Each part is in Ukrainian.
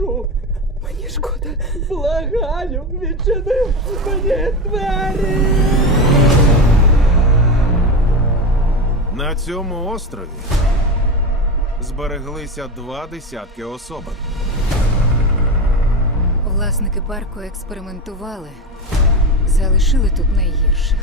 прошу. Мені шкода. Благаю, відчини мені двері. На цьому острові збереглися два десятки особин. Власники парку експериментували, залишили тут найгірших.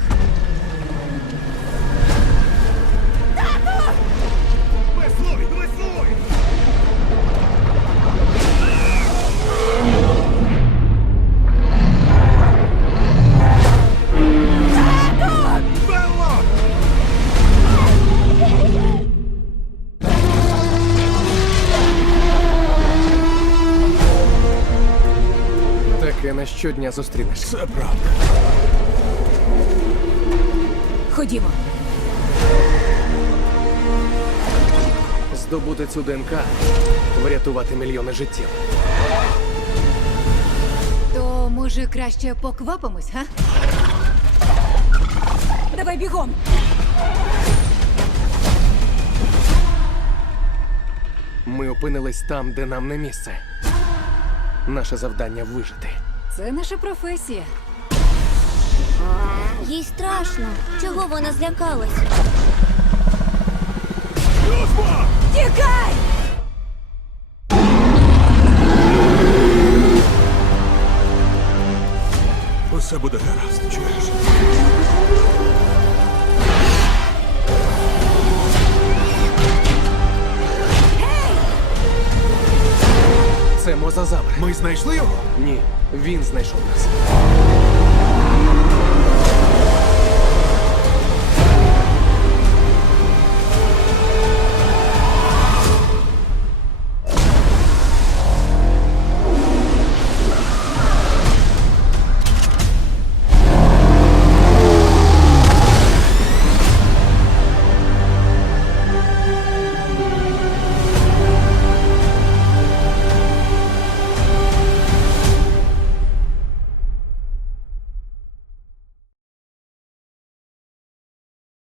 Таке на щодня зустрінеш. Це правда. Ходімо. Здобути цю ДНК, врятувати мільйони життів. То може краще поквапимось, га? Давай бігом! Ми опинились там, де нам не місце. Наше завдання вижити. Це наша професія. Їй страшно. Чого вона злякалась? Тікай! Усе буде гаразд, чуєш? Це мозазавр. Ми знайшли його? Ні, він знайшов нас.